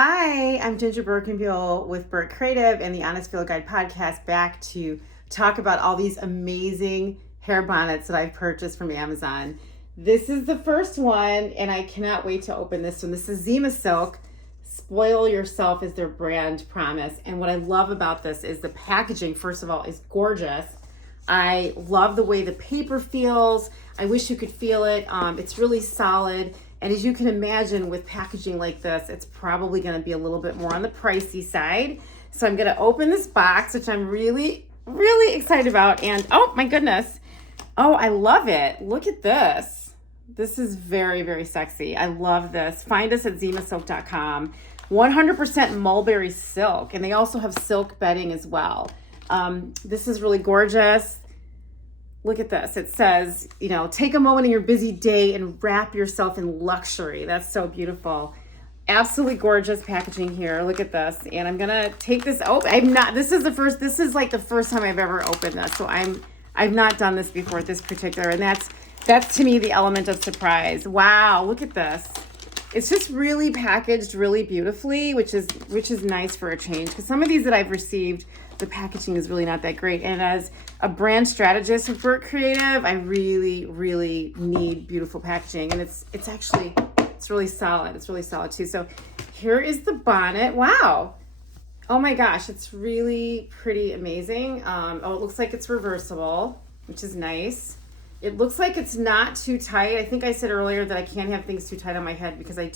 Hi, I'm Ginger Birkenbiel with Burt Creative and the Honest Field Guide podcast, back to talk about all these amazing hair bonnets that I've purchased from Amazon. This is the first one, and I cannot wait to open this one. This is Zima Silk. Spoil yourself is their brand promise. And what I love about this is the packaging, first of all, is gorgeous. I love the way the paper feels. I wish you could feel it. It's really solid. And as you can imagine, with packaging like this, it's probably going to be a little bit more on the pricey side. So I'm going to open this box, which I'm really excited about. And oh my goodness. Oh, I love it. Look at this. This is very sexy. I love this. Find us at zimasilk.com. 100% mulberry silk. And they also have silk bedding as well. This is really gorgeous. Look at this. It says, take a moment in your busy day and wrap yourself in luxury. That's so beautiful. Absolutely gorgeous packaging here. Look at this. And I'm going to take this open. This is like the first time I've ever opened this. So I've not done this before, this particular. And that's to me the element of surprise. Wow. Look at this. It's just really packaged really beautifully, which is nice for a change. Because some of these that I've received, the packaging is really not that great. And as a brand strategist with Burt Creative, I really need beautiful packaging. And it's really solid. It's really solid too. So here is the bonnet. Wow. Oh my gosh, it's really pretty amazing. It looks like it's reversible, which is nice. It looks like it's not too tight. I think I said earlier that I can't have things too tight on my head because I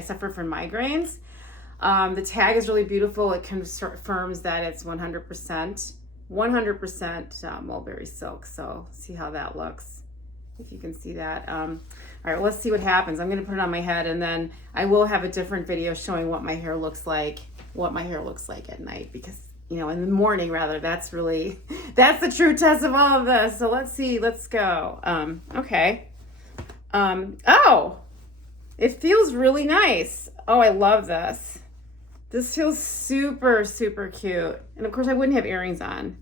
suffer from migraines. The tag is really beautiful. It confirms that it's 100% mulberry silk. So see how that looks, if you can see that. All right, let's see what happens. I'm going to put it on my head, and then I will have a different video showing what my hair looks like at night, because in the morning rather, that's the true test of all of this. So let's see, let's go. Okay. Oh, it feels really nice. Oh, I love this. This feels super cute. And of course I wouldn't have earrings on.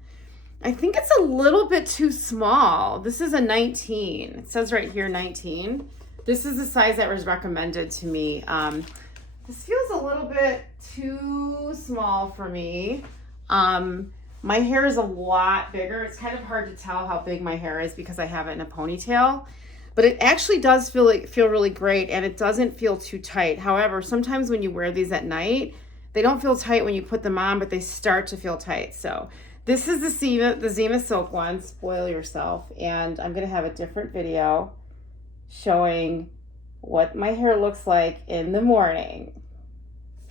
I think it's a little bit too small. This is a 19. It says right here 19. This is the size that was recommended to me. This feels a little bit too small for me. My hair is a lot bigger. It's kind of hard to tell how big my hair is because I have it in a ponytail. But it actually does feel really great, and it doesn't feel too tight. However, sometimes when you wear these at night, they don't feel tight when you put them on, but they start to feel tight. So this is the Zima Silk one, spoil yourself. And I'm going to have a different video showing what my hair looks like in the morning.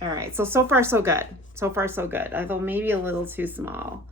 All right, so far so good. So far so good, although maybe a little too small.